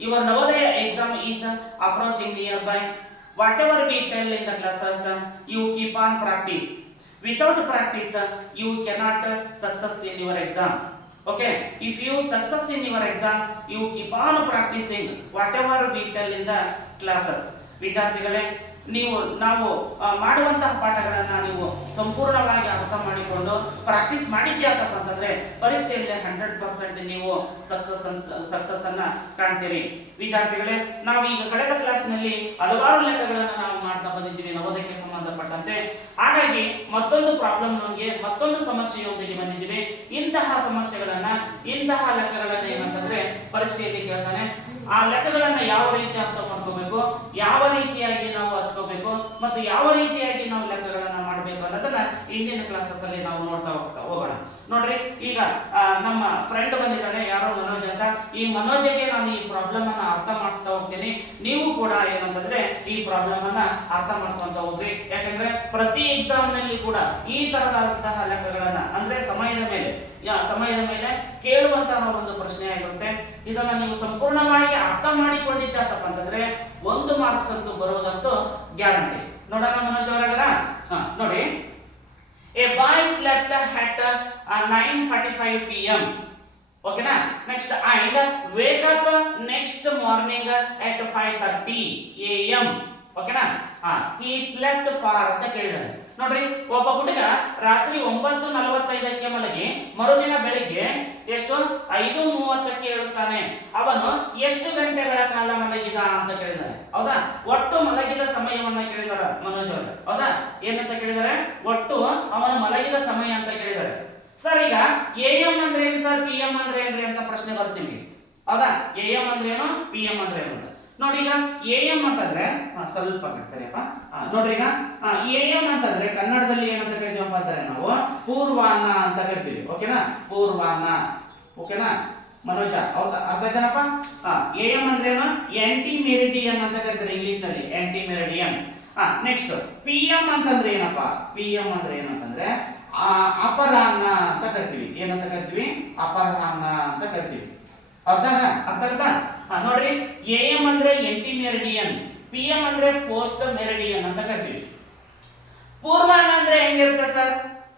Your Navodaya exam is approaching nearby. Whatever we tell in the classes, you keep on practice. Without practice, you cannot success in your exam. Okay, if you success in your exam, you keep on practicing whatever we tell in the classes. ವಿದ್ಯಾರ್ಥಿಗಳೇ, ನಾವು ಮಾಡುವಂತಹ ಪಾಠಗಳನ್ನ ನೀವು ಸಂಪೂರ್ಣವಾಗಿ ಅರ್ಥ ಮಾಡಿಕೊಂಡು practice ಮಾಡಿದ್ಯಾಕಪ್ಪ ಅಂತಂದ್ರೆ ಪರೀಕ್ಷೆಯಲ್ಲಿ 100% ನೀವು ಸಕ್ಸಸ್ ಅನ್ನ ಕಾಣ್ತೀರಿ. ವಿದ್ಯಾರ್ಥಿಗಳೇ, ನಾವು ಈಗ ಕಳೆದ ಕ್ಲಾಸ್ನಲ್ಲಿ ಹಲವಾರು ಲೆಕ್ಕಗಳನ್ನು ನಾವು ಮಾಡ್ತಾ ಬಂದಿದ್ದೀವಿ ನವೋದಯಕ್ಕೆ ಸಂಬಂಧಪಟ್ಟಂತೆ. ಹಾಗಾಗಿ ಮತ್ತೊಂದು ಪ್ರಾಬ್ಲಮ್ ನಮಗೆ ಮತ್ತೊಂದು ಸಮಸ್ಯೆಯೊಂದಿಗೆ ಬಂದಿದ್ದೀವಿ. ಇಂತಹ ಸಮಸ್ಯೆಗಳನ್ನ ಇಂತಹ ಲೆಕ್ಕಗಳನ್ನ ಏನಂತಂದ್ರೆ ಪರೀಕ್ಷೆಯಲ್ಲಿ ಕೇಳ್ತಾನೆ. ಆ ಲೆಕ್ಕಗಳನ್ನ ಯಾವ ರೀತಿ ಅರ್ಥ ಮಾಡ್ಕೋಬೇಕು, ಯಾವ ರೀತಿಯಾಗಿ ನಾವು ಹಚ್ಕೋಬೇಕು ಮತ್ತು ಯಾವ ರೀತಿಯಾಗಿ ನಾವು ಲೆಕ್ಕಗಳನ್ನ ಮಾಡಬೇಕು ಅನ್ನೋದನ್ನ ಇಂದಿನ ಕ್ಲಾಸಸ್ ಅಲ್ಲಿ ನಾವು ನೋಡ್ತಾ ಹೋಗೋಣ. ನೋಡ್ರಿ, ಈಗ ನಮ್ಮ ಫ್ರೆಂಡ್ ಬಂದಿದ್ದಾನೆ, ಯಾರೋ ಮನೋಜ್ ಅಂತ. ಈ ಮನೋಜ್ಗೆ ನಾನು ಈ ಪ್ರಾಬ್ಲಮ್ ಅನ್ನ ಅರ್ಥ ಮಾಡಿಸ್ತಾ ಹೋಗ್ತೀನಿ. ನೀವು ಕೂಡ ಏನಂತಂದ್ರೆ ಈ ಪ್ರಾಬ್ಲಮ್ ಅನ್ನ ಅರ್ಥ ಮಾಡ್ಕೊಂತ ಹೋಗ್ರಿ. ಯಾಕಂದ್ರೆ ಪ್ರತಿ ಎಕ್ಸಾಮ್ ನಲ್ಲಿ ಕೂಡ ಈ ತರದಂತಹ ಲೆಕ್ಕಗಳನ್ನ ಅಂದ್ರೆ ಸಮಯದ ಮೇಲೆ ಕೇಳುವಂತಹ ಒಂದು ಪ್ರಶ್ನೆ ಆಗಿರುತ್ತೆ. ಇದನ್ನ ನೀವು ಸಂಪೂರ್ಣವಾಗಿ ಅರ್ಥ ಮಾಡಿಕೊಂಡಿದ್ದಾತಪ್ಪ ಅಂತಂದ್ರೆ 1 ಮಾರ್ಕ್ಸ್ ಅಂತೂ ಬರುವುದಂತೂ ಗ್ಯಾರಂಟಿ. ನೋಡೋಣ ಮನೋಜ್ ಅವರ ನೋಡಿ, a boy slept at 9:45 PM. ಓಕೆನಾ. Next, and wake up next morning at 5:30 AM. ಓಕೆನಾ. he slept far ಅಂತ ಕೇಳಿದಾನೆ. ನೋಡ್ರಿ, ಒಬ್ಬ ಹುಡುಗ ರಾತ್ರಿ 9:45ಕ್ಕೆ ಮಲಗಿ ಮರುದಿನ ಬೆಳಿಗ್ಗೆ ಎಷ್ಟು 5:30ಕ್ಕೆ ಏಳುತ್ತಾನೆ. ಅವನು ಎಷ್ಟು ಗಂಟೆಗಳ ಕಾಲ ಮಲಗಿದ ಅಂತ ಕೇಳಿದಾನೆ. ಹೌದಾ? ಒಟ್ಟು ಮಲಗಿದ ಸಮಯವನ್ನ ಕೇಳಿದಾರೆ ಮನೋಜ್ ಅವರು. ಹೌದಾ? ಏನಂತ ಕೇಳಿದಾರೆ? ಒಟ್ಟು ಅವನು ಮಲಗಿದ ಸಮಯ ಅಂತ ಕೇಳಿದಾರೆ. ಸರ್, ಈಗ AM ಅಂದ್ರೆ ಏನು ಸರ್, PM ಅಂದ್ರೆ ಏನ್ರಿ ಅಂತ ಪ್ರಶ್ನೆ ಬರ್ತೀನಿ. ಹೌದಾ? AM ಅಂದ್ರೆ ಏನು, PM ಅಂದ್ರೆ ಏನು ಅಂತ ನೋಡಿ. ಈಗ AM ಅಂತಂದ್ರೆ ಸ್ವಲ್ಪ ಸರಿಯಪ್ಪ. ನೋಡ್ರಿ, ಈಗ AM ಅಂತಂದ್ರೆ ಕನ್ನಡದಲ್ಲಿ ಏನಂತ ಕರಿತೀವಪ್ಪ ಅಂದ್ರೆ ನಾವು ಪೂರ್ವಾಹ್ನ ಅಂತ ಕರಿತೀವಿ. ಓಕೆನಾ? ಪೂರ್ವಾಹ್ನ. ಓಕೆನಾ ಮನೋಜ? ಹೌದಾ? ಅರ್ಥ ಆಯ್ತನಪ್ಪ? AM ಅಂದ್ರೆ ಏನು, ಆಂಟಿ ಮೆರಿಡಿಯನ್ ಅಂತ ಕರಿತಾರೆ ಇಂಗ್ಲಿಷ್ ನಲ್ಲಿ, ಆಂಟಿ ಮೆರಿಡಿಯನ್. ನೆಕ್ಸ್ಟ್, PM ಅಂತಂದ್ರೆ ಏನಪ್ಪ? PM ಅಂದ್ರೆ ಏನಂತಂದ್ರೆ ಅಪರಾಹ್ನ ಅಂತ ಕರಿತೀವಿ. ಏನಂತ ಕರಿತೀವಿ? ಅಪರಾಹ್ನ ಅಂತ ಕರಿತೀವಿ. ಅರ್ಥ ಆಯ್ತಾ? ನೋಡ್ರಿ, AM ಅಂದ್ರೆ ಆಂಟಿ ಮೆರಿಡಿಯನ್, PM ಅಂದ್ರೆ ಪೋಸ್ಟ್ ಮೆರಿಡಿಯನ್ ಅಂತ ಕರಿತೀವಿ. ಪೂರ್ವಾಹ್ನ ಅಂದ್ರೆ ಹೆಂಗಿರುತ್ತೆ ಸರ್?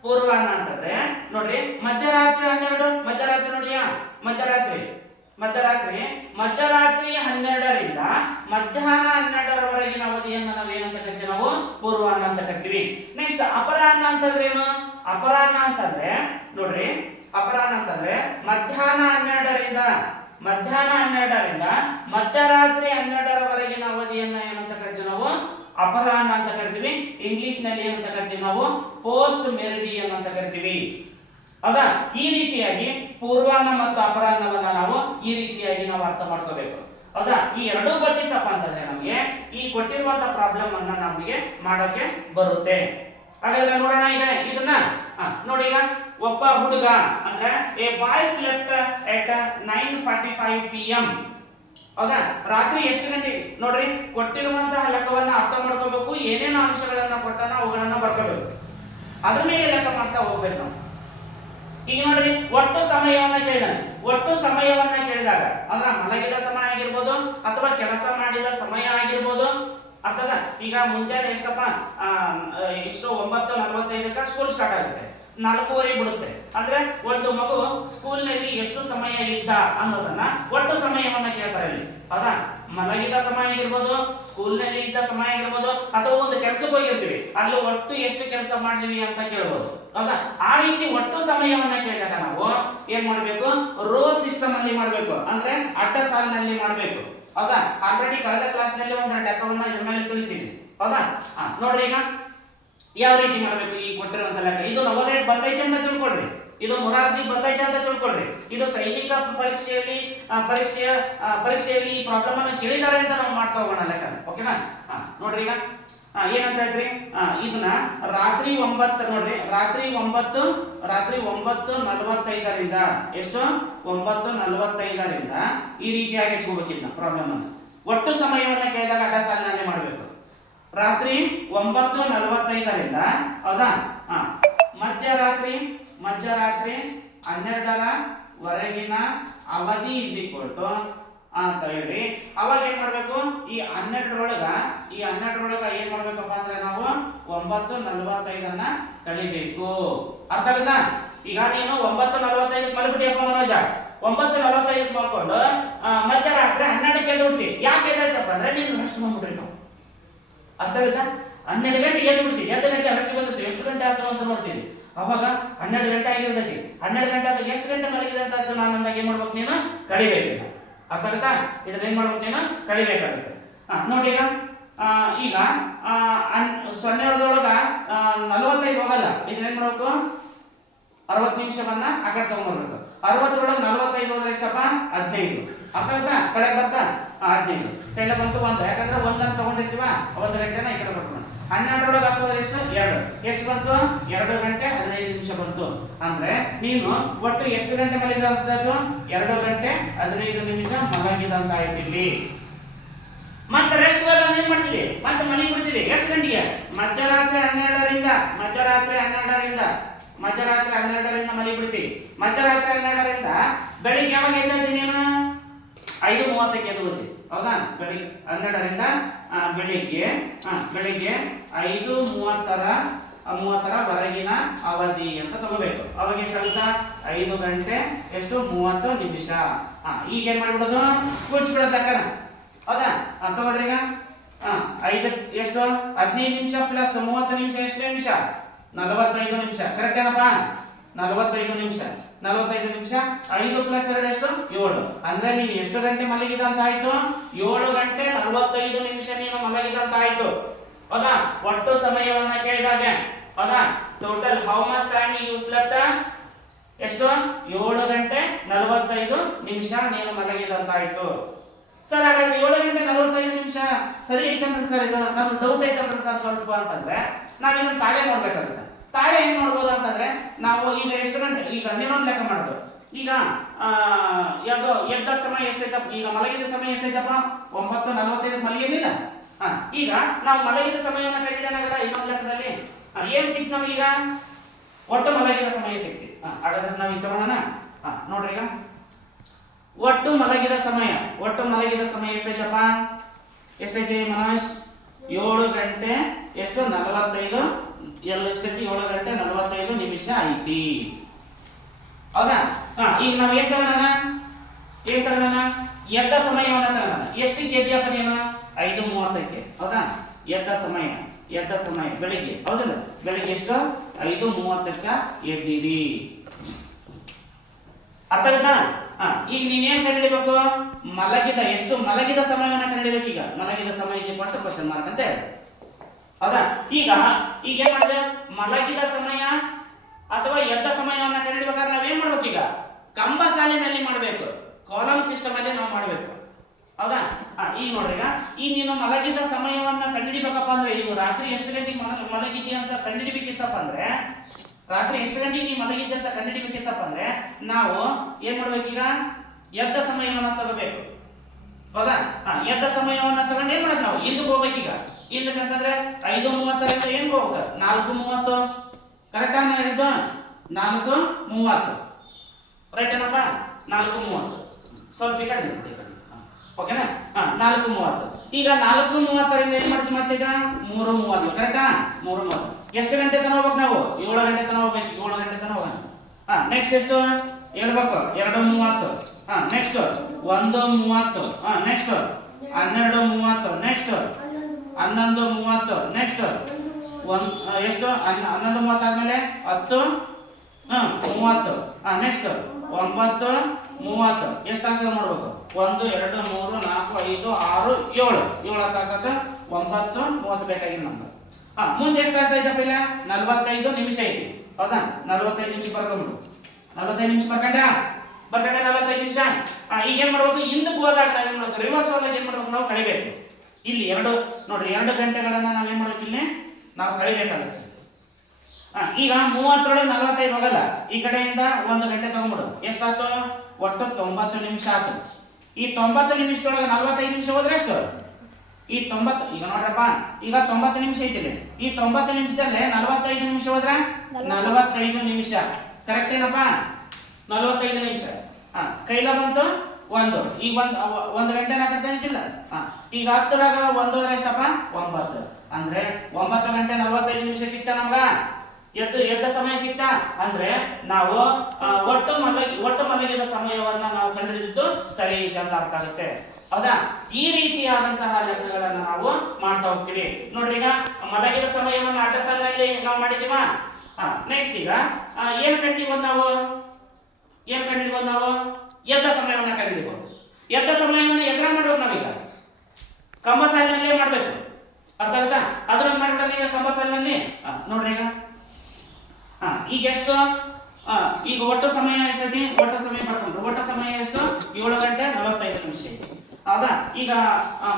ಪೂರ್ವಾಹ್ನ ಅಂತಂದ್ರೆ ನೋಡ್ರಿ, ಮಧ್ಯರಾತ್ರಿ 12, ಮಧ್ಯರಾತ್ರಿ ನೋಡಿಯಾ, ಮಧ್ಯರಾತ್ರಿ 12ರಿಂದ ಮಧ್ಯಾಹ್ನ 12ರವರೆಗಿನ ಅವಧಿಯನ್ನ ನಾವು ಏನಂತ ಕರಿತೀವಿ? ನಾವು ಪೂರ್ವಾಹ್ನ ಅಂತ ಕರಿತೀವಿ. ನೆಕ್ಸ್ಟ್, ಅಪರಾಹ್ನ ಅಂತಂದ್ರೆ ಏನು? ಅಪರಾಹ್ನ ಅಂತಂದ್ರೆ ನೋಡ್ರಿ, ಅಪರಾಹ್ನ ಅಂತಂದ್ರೆ ಮಧ್ಯಾಹ್ನ 12ರಿಂದ ಮಧ್ಯರಾತ್ರಿ 12ರವರೆಗಿನ ಅವಧಿಯನ್ನ ಏನಂತ ಕರಿತೀವಿ? ನಾವು ಅಪರಾಹ್ನ ಅಂತ ಕರಿತೀವಿ. ಇಂಗ್ಲಿಷ್ ನಲ್ಲಿ ಏನಂತ ಕರಿತೀವಿ? ನಾವು ಪೋಸ್ಟ್ ಮೆರಿಡಿಯನ್ ಅಂತ ಕರಿತೀವಿ. ಹೌದಾ? ಈ ರೀತಿಯಾಗಿ ಪೂರ್ವಾಹ್ನ ಮತ್ತು ಅಪರಾಹ್ನವನ್ನ ನಾವು ಈ ರೀತಿಯಾಗಿ ನಾವು ಅರ್ಥ ಮಾಡ್ಕೋಬೇಕು. ಹೌದಾ? ಈ ಎರಡೂ ಗೊತ್ತಿತ್ತಪ್ಪ ಅಂತಂದ್ರೆ ನಮಗೆ ಈ ಕೊಟ್ಟಿರುವಂತ ಪ್ರಾಬ್ಲಮ್ ಅನ್ನ ನಮಗೆ ಮಾಡೋಕೆ ಬರುತ್ತೆ. ಹಾಗಾದ್ರೆ ನೋಡೋಣ ಈಗ ಇದನ್ನ. ನೋಡಿ, ಈಗ ಒಬ್ಬ ಹುಡುಗ ಅಂದ್ರೆ a boy slept at 9:45 PM. ಹೌದಾ? ರಾತ್ರಿ ಎಷ್ಟು ಗಂಟೆ? ನೋಡ್ರಿ, ಕೊಟ್ಟಿರುವಂತಹ ಲೆಕ್ಕವನ್ನ ಅರ್ಥ ಮಾಡ್ಕೋಬೇಕು. ಏನೇನು ಅಂಶಗಳನ್ನ ಕೊಟ್ಟಾನ ಅವುಗಳನ್ನ ಬರ್ಕೋಬೇಕು. ಅದ್ರ ಮೇಲೆ ಲೆಕ್ಕ ಮಾಡ್ತಾ ಹೋಗ್ಬೇಕು ನಾವು. ಈಗ ನೋಡ್ರಿ, ಒಟ್ಟು ಸಮಯವನ್ನ ಕೇಳಿದಾಗ ಅಂದ್ರೆ ಮಲಗಿದ ಸಮಯ ಆಗಿರ್ಬೋದು ಅಥವಾ ಕೆಲಸ ಮಾಡಿದ ಸಮಯ ಆಗಿರ್ಬೋದು. ಅರ್ಥದ? ಈಗ ಮುಂಜಾನೆ ಎಷ್ಟಪ್ಪ, ಇಷ್ಟು 9:45ಕ್ಕೆ ಸ್ಕೂಲ್ ಸ್ಟಾರ್ಟ್ ಆಗುತ್ತೆ, 4:15 ಬಿಡುತ್ತೆ. ಅಂದ್ರೆ ಒಂದು ಮಗು ಸ್ಕೂಲ್ ನಲ್ಲಿ ಎಷ್ಟು ಸಮಯ ಇದ್ದ ಅನ್ನೋದನ್ನ ಒಟ್ಟು ಸಮಯವನ್ನ ಕೇಳ್ತಾರೆ ಇಲ್ಲಿ. ಹೌದಾ? ಮಲಗಿದ ಸಮಯ ಆಗಿರ್ಬೋದು, ಸ್ಕೂಲ್ ನಲ್ಲಿ ಇದ್ದ ಸಮಯ ಆಗಿರ್ಬೋದು, ಅಥವಾ ಒಂದು ಕೆಲಸಕ್ಕೆ ಹೋಗಿರ್ತೀವಿ ಅಲ್ಲಿ ಒಟ್ಟು ಎಷ್ಟು ಕೆಲಸ ಮಾಡಿದ್ವಿ ಅಂತ ಕೇಳ್ಬೋದು. ಹೌದಾ? ಆ ರೀತಿ ಒಟ್ಟು ಸಮಯವನ್ನ ಕೇಳಿದಾಗ ನಾವು ಏನ್ ಮಾಡ್ಬೇಕು? ರೋ ಸಿಸ್ಟಮ್ ಅಲ್ಲಿ ಮಾಡ್ಬೇಕು, ಅಂದ್ರೆ ಅಡ್ಡ ಸಾಲಿನಲ್ಲಿ ಮಾಡ್ಬೇಕು. ಹೌದಾ? ಆಲ್ರೆಡಿ ಕಳೆದ ಕ್ಲಾಸ್ ನಲ್ಲಿ ಒಂದು ಲೆಕ್ಕವನ್ನ ಇದ್ರ ಮೇಲೆ ತಿಳಿಸಿದ್ವಿ. ಹೌದಾ? ನೋಡ್ರಿ, ಈಗ ಯಾವ ರೀತಿ ಮಾಡಬೇಕು ಈ ಕೊಟ್ಟಿರುವಂತ ಲೆಕ್ಕ. ಇದು ನವೋದಯ ಬಂದೈತೆ ಅಂತ ತಿಳ್ಕೊಳ್ರಿ, ಇದು ಮೊರಾರ್ಜಿ ಬಂದೈತೆ ಅಂತ ತಿಳ್ಕೊಳ್ರಿ, ಇದು ಸೈನಿಕ ಪರೀಕ್ಷೆಯಲ್ಲಿ ಈ ಪ್ರಾಬ್ಲಮ್ ಅನ್ನು ಕೇಳಿದ್ದಾರೆ ಅಂತ ನಾವು ಮಾಡ್ತಾ ಹೋಗೋಣ ಲೆಕ್ಕ. ಓಕೆನಾ? ನೋಡ್ರಿ, ಈಗ ಏನಂತ ಇದ್ರಿ, ಇದನ್ನ ರಾತ್ರಿ 9 ನೋಡ್ರಿ, ರಾತ್ರಿ 9:45ರಿಂದ ಎಷ್ಟು 9:45ರಿಂದ ಈ ರೀತಿಯಾಗಿ ಹಚ್ಕೋಬೇಕಿದ್ನ ಪ್ರಾಬ್ಲಮ್ ಅನ್ನು. ಒಟ್ಟು ಸಮಯವನ್ನ ಕೇಳಿದಾಗ ಅಡ್ಡ ಸಾಲಿನಲ್ಲಿ ಮಾಡಬೇಕು. ರಾತ್ರಿ 9:45ರಿಂದ ಹೌದಾ, ಮಧ್ಯರಾತ್ರಿ 12ರವರೆಗಿನ ಅವಧಿ ಇಸ್ ಈಕ್ವಲ್ ಟು ಅಂತ ಹೇಳಿ ಅವಾಗ ಏನ್ ಮಾಡ್ಬೇಕು, ಈ 12ರೊಳಗ ಏನ್ ಮಾಡ್ಬೇಕಪ್ಪ ಅಂದ್ರೆ ನಾವು 9:45 ಕಳಿಬೇಕು. ಅರ್ಥ ಆಗುತ್ತಾ? ಈಗ ನೀನು 9:45 ಮಲ್ಬಿಟ್ಟಿಯಪ್ಪ ಮನೋಜ, 9:45 ಮಾಡ್ಕೊಂಡು ಮಧ್ಯರಾತ್ರಿ 12ಕ್ಕೆ ಎದ್ದು ಬಿಡ್ತಿ. ಯಾಕೆ ಎದ್ದೇಳ್ತಪ್ಪ ಅಂದ್ರೆ ನೀನು ರೆಸ್ಟ್ ಮಾಡ್ಬಿಟ್ಟಿರ್ತಾವ. ಅರ್ಥ ಆಗುತ್ತಾ? 12 ಗಂಟೆಗೆ ಎದ್ದು ಬಿಡ್ತಿ, 2 ಗಂಟೆ ರೆಸ್ಟ್ ಬಂದಿರ್ತೀವಿ, ಎಷ್ಟು ಗಂಟೆ ಆದ್ರು ಅಂತ ನೋಡ್ತೀನಿ. ಅವಾಗ 12 ಗಂಟೆ ಆಗಿರ್ತೈತಿ. 12 ಗಂಟೆ ಆದಾಗ ಎಷ್ಟು ಗಂಟೆ ಮಲಗಿದೆ ಅಂತ ನಾನು ಅಂದಾಗ ಏನ್ ಮಾಡ್ಬೇಕು, ನೀನು ಕಳಿಬೇಕು. ಅರ್ಥ ಆಗುತ್ತಾ? ಇದನ್ನ ಏನ್ ಮಾಡ್ಬೇಕು, ನೀನು ಕಳಿಬೇಕಾಗುತ್ತೆ. ನೋಡಿ ಈಗ 0:45 45 ಹೋಗಲ್ಲ. ಇದನ್ನ ಏನ್ ಮಾಡ್ಬೇಕು, 60 ನಿಮಿಷವನ್ನ ಆ ಕಡೆ ತಗೊಂಡ್ಬರ್ಬೇಕು. 60ರೊಳಗೆ 45 ಹೋದ್ರೆ ಎಷ್ಟಪ್ಪ, 15. ಅರ್ಥ ಆಗುತ್ತಾ? ಕಡೆಗೆ ಬರ್ತಾ 15 ಕೈಲ ಬಂತು 1, ಯಾಕಂದ್ರೆ 1 ಅಂತ ತಗೊಂಡಿರ್ತೀವ, 1 ಗಂಟೆನ ಈ ಕಡೆ ಬರ್ಕೊಂಡು 12ರೊಳಗೆ ಹಾಕೋದ್ರೆ ಎಷ್ಟು, 2. ಎಷ್ಟು ಬಂತು, 2 ಗಂಟೆ 15 ನಿಮಿಷ ಬಂತು. ಅಂದ್ರೆ ನೀನು ಒಟ್ಟು ಎಷ್ಟು ಗಂಟೆ ಮಲಗಿದಂತದ್ದು, 2 ಗಂಟೆ 15 ನಿಮಿಷ ಮಲಗಿದಂತ ಆಯ್ತಿಲ್ಲಿ. ಮತ್ತೆ ರೆಸ್ಟ್ ಬಂದು ಏನ್ ಮಾಡ್ತೀವಿ, ಮತ್ತೆ ಮನೆಗೆ ಬಿಡ್ತೀವಿ. ಎಷ್ಟು ಗಂಟೆಗೆ, ಮಧ್ಯರಾತ್ರಿ 12ರಿಂದ ಮನೆ ಬಿಡ್ತೀವಿ. ಮಧ್ಯರಾತ್ರಿ 12ರಿಂದ ಬೆಳಿಗ್ಗೆ ಯಾವಾಗ ಎದ್ದೇಳ್ತೀನಿ ನೀನು, 5:30ಕ್ಕೆ ಎದ್ದು. ಹೌದಾ? ಬೆಳಿಗ್ಗೆ 12ರಿಂದ ಬೆಳಿಗ್ಗೆ 5:30 ವರೆಗಿನ ಅವಧಿ ಅಂತ ತಗೋಬೇಕು. ಅವಾಗ ಎಷ್ಟಾಗುತ್ತಾ, 5 ಗಂಟೆ ಎಷ್ಟು 30 ನಿಮಿಷ. ಈಗ ಏನ್ ಮಾಡ್ಬಿಡೋದು, ಕೂಡಿಸ್ಬಿಡೋದಕ್ಕನ. ಹೌದಾ? ತಗೊಳ್ರಿ ಈಗ 5 ಎಷ್ಟು 15 ನಿಮಿಷ ಪ್ಲಸ್ 30 ನಿಮಿಷ ಎಷ್ಟು ನಿಮಿಷ, 45 ನಿಮಿಷ. ಕರೆಕ್ಟ್ ಏನಪ್ಪ? 45 ನಿಮಿಷ. 5 ಪ್ಲಸ್ 2 ಎಷ್ಟು, 7. ಅಂದ್ರೆ ನೀನು ಎಷ್ಟು ಗಂಟೆ ಮಲಗಿದಂತ ಆಯ್ತು, 7 ಗಂಟೆ 45 ನಿಮಿಷ ನೀನು ಮಲಗಿದಂತ ಆಯ್ತು. ಹೌದಾ? ಒಟ್ಟು ಸಮಯವನ್ನ ಕೇಳಿದಾಗ, ಹೌದಾ, total how much time you slept, ಎಷ್ಟು 7 ಗಂಟೆ 45 ನಿಮಿಷ ನೀನು ಮಲಗಿದಂತ ಆಯ್ತು. ಸರ್ ಹಾಗಾದ್ರೆ 7 ಗಂಟೆ 45 ನಿಮಿಷ ಸರಿ ಐತಂದ್ರೆ ಸರ್, ಇದು ನಮ್ಗೆ ಡೌಟ್ ಐತಂದ್ರೆ ಸರ್ ಸ್ವಲ್ಪ ಅಂತಂದ್ರೆ ನಾವು ಇದನ್ನ ತಾಳೆ ನೋಡ್ಬೇಕಾಗುತ್ತೆ. ತಾಳೆ ಏನ್ ನೋಡ್ಬೋದು ಅಂತಂದ್ರೆ, ನಾವು ಈಗ ಎಷ್ಟು ಗಂಟೆ, ಈಗ ಇನ್ನೊಂದು ಲೆಕ್ಕ ಮಾಡೋದು. ಈಗ ಎದ್ದ ಸಮಯ ಎಷ್ಟೈತಪ್ಪ, ಈಗ ಮಲಗಿದ ಸಮಯ ಎಷ್ಟೈತಪ್ಪ, 9:45 ಮಲಗಿರ್ಲಿಲ್ಲ. ಈಗ ನಾವು ಮಲಗಿದ ಸಮಯವನ್ನು ಕಂಡಿಡಿದಾಗ ಇನ್ನೊಂದು ಲೆಕ್ಕದಲ್ಲಿ ಏನ್ ಸಿಕ್ತು ನಮಗೀಗ, ಒಟ್ಟು ಮಲಗಿದ ಸಮಯ ಸಿಕ್ತಿ. ಹಾಗಾದ್ರೆ ನಾವು ಇದು ತಗೋಣ. ನೋಡ್ರಿ ಈಗ ಒಟ್ಟು ಮಲಗಿದ ಸಮಯ ಎಷ್ಟೈತಪ್ಪ, ಎಷ್ಟೈತಿ ಮನೋಜ್, 7 ಗಂಟೆ ಎಷ್ಟು 45 ಎಲ್ಲ ಎಷ್ಟೈತಿ, 7 ಗಂಟೆ 45 ನಿಮಿಷ ಐತಿ. ಹೌದಾ? ಈಗ ನಾವು ಏನ್ ತಗೋಣ, ಎದ್ದ ಸಮಯವನ್ನ ತಗೋಣ. ಎಷ್ಟಕ್ಕೆ ಎದ್ದಿಯಪ್ಪ ನೀನು, 5:30ಕ್ಕೆ. ಹೌದಾ? ಎದ್ದ ಸಮಯ ಬೆಳಿಗ್ಗೆ. ಹೌದಲ್ಲ? ಬೆಳಿಗ್ಗೆ ಎಷ್ಟು 5:30ಕ್ಕೆ ಎದ್ದಿರಿ. ಅರ್ಥ ಆಗುತ್ತಾ? ಈಗ ನೀನೇನ್ ಕಂಡುಹಿಡಿಬೇಕು, ಮಲಗಿದ ಸಮಯವನ್ನ ಕಂಡುಹಿಡಿಬೇಕು. ಈಗ ಮಲಗಿದ ಸಮಯ ಕೊಟ್ಟು ಕ್ವಶನ್ ಮಾರ್ಕ್ ಅಂತ ಹೇಳಿ. ಹೌದಾ? ಈಗ ಏನ್ ಮಾಡಿದೆ, ಮಲಗಿದ ಸಮಯ ಅಥವಾ ಎದ್ದ ಸಮಯವನ್ನ ಕಂಡುಹಿಡಿಬೇಕಾದ್ರೆ ನಾವೇನ್ ಮಾಡ್ಬೇಕು, ಈಗ ಕಂಬ ಸಾಲಿನಲ್ಲಿ ಮಾಡಬೇಕು, ಕಾಲಮ್ ಸಿಸ್ಟಮ್ ಅಲ್ಲಿ ನಾವು ಮಾಡಬೇಕು. ಹೌದಾ? ಈಗ ನೋಡ್ರಿ, ಈಗ ನೀನು ಮಲಗಿದ ಸಮಯವನ್ನ ಕಂಡುಹಿಡಿಬೇಕಪ್ಪ ಅಂದ್ರೆ, ಈಗ ರಾತ್ರಿ ಎಷ್ಟು ಗಂಟೆಗೆ ಮಲಗಿದ್ಯಾ ಅಂತ ಕಂಡುಹಿಡಿಬೇಕಿತ್ತಪ್ಪ ಅಂದ್ರೆ, ನಾವು ಏನ್ ಮಾಡ್ಬೇಕೀಗ, ಎದ್ದ ಸಮಯವನ್ನ ತಗೋಬೇಕು. ಹೌದಾ? ಎದ್ದ ಸಮಯವನ್ನ ತಗೊಂಡು ಏನ್ ಮಾಡೋದು, ನಾವು ಹಿಂದಕ್ಕೆ ಹೋಗ್ಬೇಕೀಗ. ಹಿಂದಕ್ಕಂತಂದ್ರೆ 5:30ರಿಂದ ಏನ್ ಹೋಗ್ಬೇಕು, 4:30. ಕರೆಕ್ಟ್ ಆಗಿ ಹೇಳಿದ್ದು 4:30. ರೈಟ್ ಏನಪ್ಪ, 4:30. ಸ್ವಲ್ಪ ಈ ಕಡೆ ಓಕೆನಾ? 4:30. ಈಗ 4:30ರಿಂದ ಏನ್ ಮಾಡ್ತೀವಿ, ಮತ್ತೆ ಈಗ 3:30. ಕರೆಕ್ಟಾ? 3:30. ಎಷ್ಟು ಗಂಟೆ ತನಕ ಹೋಗ್ಬೇಕು ನಾವು, 7 ಗಂಟೆ ತನಕ ಹೋಗ್ಬೇಕು. 7 ಗಂಟೆ ತನಕ ಹೋಗೋಣ. ನೆಕ್ಸ್ಟ್ ಎಷ್ಟು ಹೇಳ್ಬೇಕು, 2:30. ನೆಕ್ಸ್ಟ್ 1:30. ನೆಕ್ಸ್ಟ್ 12:30. ನೆಕ್ಸ್ಟ್ 11:30. ನೆಕ್ಸ್ಟ್ ಎಷ್ಟು 11:30 ಆದ್ಮೇಲೆ 10:30. ನೆಕ್ಸ್ಟ್ 9:30. ಎಷ್ಟು ತಾಸು ಮಾಡ್ಬೇಕು, 1 2 3 4 5 6 7 ತಾಸು. 9:30 ಬೇಕಾಗಿಲ್ಲ ನಮ್ಗೆ. ಮುಂದೆ ಎಷ್ಟು ತಾಸು ಐತಪ್ಪ, ಇಲ್ಲ 45 ನಿಮಿಷ ಐತಿ. ಹೌದಾ? 45 ನಿಮಿಷ ಬರ್ಕೊಂಡ್ಬಿಡು. 45 ನಿಮಿಷ ಬರ್ಕೊಂಡೆ 45 ನಿಮಿಷ. ಈಗ ಏನ್ ಮಾಡ್ಬೇಕು, ಹಿಂದಕ್ಕೆ ಹೋದಾಗ ನಾವೇನ್ ಮಾಡ್ಬೇಕು, ರಿವರ್ಸ್ ಹೋದಾಗ ಏನ್ ಮಾಡ್ಬೇಕು, ನಾವು ಕಳಿಬೇಕು. ಇಲ್ಲಿ 2 ನೋಡ್ರಿ, 2 ಗಂಟೆಗಳನ್ನ ನಾವೇನ್ ಮಾಡ್ಬೇಕು, ಇಲ್ಲಿ ನಾವು ಕಳಿಬೇಕಾಗುತ್ತೆ. ಈಗ 30ರೊಳಗೆ 45 ಹೋಗಲ್ಲ. ಈ ಕಡೆಯಿಂದ 1 ಗಂಟೆ ತಗೊಂಡ್ಬಿಡು. ಎಷ್ಟಾಯ್ತು, ಒಟ್ಟು 90 ನಿಮಿಷ ಆಯ್ತು. ಈ 90 ನಿಮಿಷದೊಳಗೆ 45 ನಿಮಿಷ ಹೋದ್ರೆ ಎಷ್ಟು, ಈ 90, ಈಗ ನೋಡ್ರಪ್ಪ, ಈಗ 90 ನಿಮಿಷ ಐತಿಲ್ಲ. ಈ 90 ನಿಮಿಷದಲ್ಲೇ 45 ನಿಮಿಷ ಹೋದ್ರೆ 45 ನಿಮಿಷ. ಕರೆಕ್ಟ್ ಏನಪ್ಪ, 45 ನಿಮಿಷ. ಕೈಲ ಬಂತು 1 ಈಗ ಒಂದು ಗಂಟೆ ನಾಲ್ಕಿಲ್ಲ ಈಗ 10ರಾಗ 1 ಎಷ್ಟಪ್ಪ 9 ಅಂದ್ರೆ 9 ಗಂಟೆ 45 ನಿಮಿಷ ಸಿಕ್ತಾ ನಮ್ಗ ಎದ್ದ ಸಮಯ ಸಿಕ್ತಾ ಅಂದ್ರೆ ನಾವು ಒಟ್ಟು ಮಲಗಿದ ಸಮಯವನ್ನ ನಾವು ಕಂಡುಹಿಡಿದಿದ್ದು ಸರಿ ಇದೆ ಅಂತ ಅರ್ಥ ಆಗುತ್ತೆ ಹೌದಾ ಈ ರೀತಿಯಾದಂತಹ ಲೆಕ್ಕಗಳನ್ನ ನಾವು ಮಾಡ್ತಾ ಹೋಗ್ತೀವಿ ನೋಡ್ರಿ ಈಗ ಮಲಗಿದ ಸಮಯವನ್ನ ಅಡ್ಡ ಸಾಲಿನಲ್ಲಿ ನಾವು ಮಾಡಿದೀವ ನೆಕ್ಸ್ಟ್ ಈಗ ಏನ್ ಕಂಡಿಡ್ಬೋದು ನಾವು ಎದ್ದ ಸಮಯವನ್ನ ಕಂಡುಹಿಡಿಬಹುದು ಎದ್ದ ಸಮಯವನ್ನ ಎದುರ ಮಾಡ್ಬೇಕು ನಾವೀಗ ಕಂಬ ಸಾಲಿನಲ್ಲೇ ಮಾಡ್ಬೇಕು ಅರ್ಥ ಆಗುತ್ತಾ ಅದನ್ನ ಮಾಡ್ಬಿಡೋಣ ಈಗ ಕಂಬ ಸಾಲಿನಲ್ಲಿ ನೋಡ್ರಿ ಈಗ ಎಷ್ಟು ಈಗ ಒಟ್ಟು ಸಮಯ ಎಷ್ಟೈತಿ ಒಟ್ಟು ಸಮಯ ಬರ್ಕೊಂಡ್ರು ಒಟ್ಟು ಸಮಯ ಎಷ್ಟು 7 ಗಂಟೆ 45 ನಿಮಿಷ ಐತಿ ಹೌದಾ ಈಗ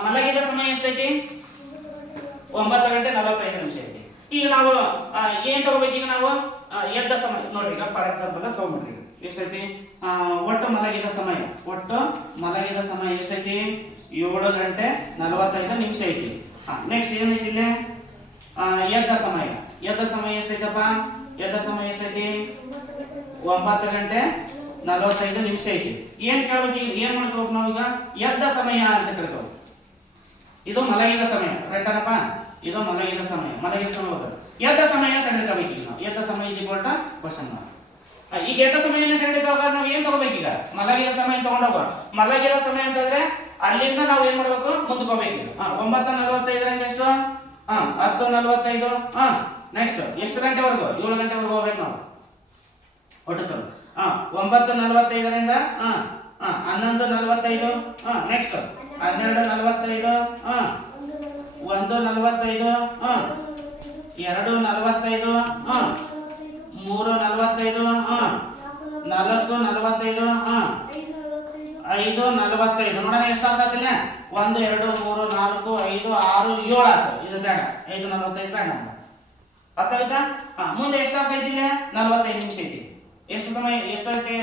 ಮಲಗಿದ ಸಮಯ ಎಷ್ಟೈತಿ 9 ಗಂಟೆ 45 ನಿಮಿಷ ಐತಿ ಈಗ ನಾವು ಏನ್ ತಗೋಬೇಕು ಈಗ ನಾವು ಎದ್ದ ಸಮಯ ನೋಡ್ರಿ ಈಗ ಫಾರ್ ಎಕ್ಸಾಂಪಲ್ ತಗೊಂಡ್ರಿ ಎಷ್ಟೈತಿ ಒಟ್ಟು ಮಲಗಿದ ಸಮಯ ಎಷ್ಟೈತಿ 7 ಗಂಟೆ 45 ನಿಮಿಷ ಐತಿ ನೆಕ್ಸ್ಟ್ ಏನೈತಿ ಇಲ್ಲಿ ಎದ್ದ ಸಮಯ ಎಷ್ಟೈತಪ್ಪ ಎದ್ದ ಸಮಯ ಎಷ್ಟೈತಿ 9 ಗಂಟೆ 45 ನಿಮಿಷ ಐತಿ ಏನ್ ಕೇಳ್ಬೇಕು ಈಗ ಏನ್ ಮಾಡ್ಕೋಬೇಕು ನಾವೀಗ ಎದ್ದ ಸಮಯ ಅಂತ ಕೇಳ್ಕೋಬೇಕು ಇದು ಮಲಗಿದ ಸಮಯ ರೈಟ್ ಅನಪ್ಪ ಇದು ಮಲಗಿದ ಸಮಯ ಹೋಗ್ತದೆ ಎದ್ದ ಸಮಯ ಕಂಡುಹಿಡಿಯಬೇಕು ಈಗ ನಾವು ಎದ್ದ ಸಮಯ is equal to question mark ಈಗ ಎದ್ದ ಸಮಯನ ಕಂಡುಹಿಡಿಯುವಾಗ ನಾವು ಏನ್ ತಗೋಬೇಕು ಈಗ ಮಲಗಿದ ಸಮಯ ತಗೊಂಡೋಗ ಮಲಗಿದ ಸಮಯ ಅಂತಂದ್ರೆ ಅಲ್ಲಿಂದ ನಾವು ಏನ್ ಮಾಡ್ಬೇಕು ಮುಂದಕ್ಕೆ ಹೋಗ್ಬೇಕು 9:45 ರಿಂದ ಎಷ್ಟು 10:45 ನೆಕ್ಸ್ಟ್ ಎಷ್ಟು ಗಂಟೆವರೆಗೂ 7 ಗಂಟೆವರೆಗೂ ಹೋಗ್ಬೇಕು ನಾವು ಒಟ್ಟು ಸಮಯ 9:45 ರಿಂದ 11:45 ನೆಕ್ಸ್ಟ್ 12:45 1:45 2:45 3:45 4:45 5:45 ನೋಡೋಣ ಎಷ್ಟು ತಾಸು ಆತಿಲ್ಲ 1 2 3 4 5 6 7 ಆಯ್ತು ಇದು ಬೇಡ 5:45 ಬೇಡ ಅರ್ಥ ಆಯ್ತಾ ಮುಂದೆ ಎಷ್ಟು ತಾಸು ಐತಿ 45 ನಿಮಿಷ ಐತಿ ಎಷ್ಟು ಸಮಯ ಎಷ್ಟೈತಿ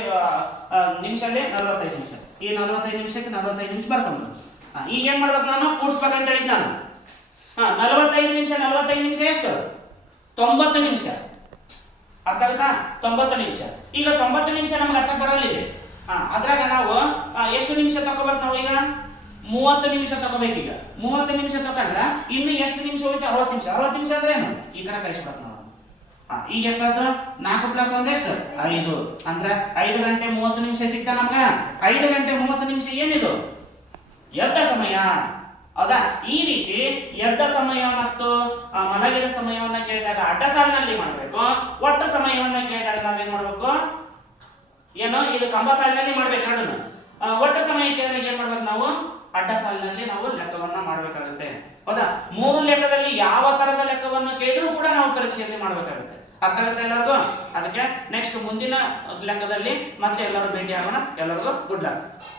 ನಿಮಿಷಲ್ಲಿ 45 ನಿಮಿಷ ಈ 45 ನಿಮಿಷಕ್ಕೆ 45 ನಿಮಿಷ ಬರ್ಕೊಂಡು ಈಗ ಏನ್ ಮಾಡ್ಬೇಕು ನಾನು ಕೂಡ್ಸ್ಬೇಕಂತ ಹೇಳಿದ್ ನಾನು 45 ನಿಮಿಷ ಎಷ್ಟು 90 ನಿಮಿಷ ಅರ್ಥ ಆಯ್ತಾ 90 ನಿಮಿಷ ಈಗ 90 ನಿಮಿಷ ನಮ್ಗೆ ಹಚ್ಚಕ್ ಬರಲ್ಲ ಇದೆ ಅದ್ರಾಗ ನಾವು ಎಷ್ಟು ನಿಮಿಷ ತಗೋಬೇಕು ನಾವು ಈಗ 30 ನಿಮಿಷ ತಗೋಬೇಕು ಈಗ 30 ನಿಮಿಷ ತಗೊಂಡ್ರೆ ಇನ್ನು ಎಷ್ಟು ನಿಮಿಷ ಹೋಯ್ತು 60 ನಿಮಿಷ ಅಂದ್ರೆ ಏನು ಈ ಕಡೆ ಕಳಿಸ್ಬೇಕು ನಾವು ಈಗ ಎಷ್ಟಾಯ್ತು 4 + 1 ಎಷ್ಟು 5 ಅಂದ್ರೆ 5 ಗಂಟೆ 30 ನಿಮಿಷ ಸಿಗ್ತಾ ನಮ್ಗ 5 ಗಂಟೆ 30 ನಿಮಿಷ ಏನಿದು ಎದ್ದ ಸಮಯ ಹೌದಾ ಈ ರೀತಿ ಎದ್ದ ಸಮಯ ಮತ್ತು ಮಲಗಿದ ಸಮಯವನ್ನ ಕೇಳಿದಾಗ ಅಡ್ಡ ಸಾಲಿನಲ್ಲಿ ಮಾಡಬೇಕು ಒಟ್ಟು ಸಮಯವನ್ನ ಕೇಳಿದಾಗ ನಾವೇನ್ ಮಾಡ್ಬೇಕು ಏನು ಇದು ಕಂಬ ಸಾಲಿನಲ್ಲಿ ಮಾಡ್ಬೇಕು ಎರಡನ್ನು ಒಟ್ಟು ಸಮಯ ಕೇಳಿದಾಗ ಏನ್ ಮಾಡ್ಬೇಕು ನಾವು ಅಡ್ಡ ಸಾಲಿನಲ್ಲಿ ನಾವು ಲೆಕ್ಕವನ್ನ ಮಾಡಬೇಕಾಗುತ್ತೆ ಹೌದಾ 3 ಲೆಕ್ಕದಲ್ಲಿ ಯಾವ ತರದ ಲೆಕ್ಕವನ್ನು ಕೇಳಿದ್ರು ಕೂಡ ನಾವು ಪರೀಕ್ಷೆಯಲ್ಲಿ ಮಾಡಬೇಕಾಗುತ್ತೆ ಅರ್ಥ ಆಗುತ್ತೆ ಎಲ್ಲರಿಗೂ ಅದಕ್ಕೆ ನೆಕ್ಸ್ಟ್ ಮುಂದಿನ ಲೆಕ್ಕದಲ್ಲಿ ಮತ್ತೆ ಎಲ್ಲರೂ ಭೇಟಿ ಆಗೋಣ ಎಲ್ಲರಿಗೂ ಗುಡ್ ಲಕ್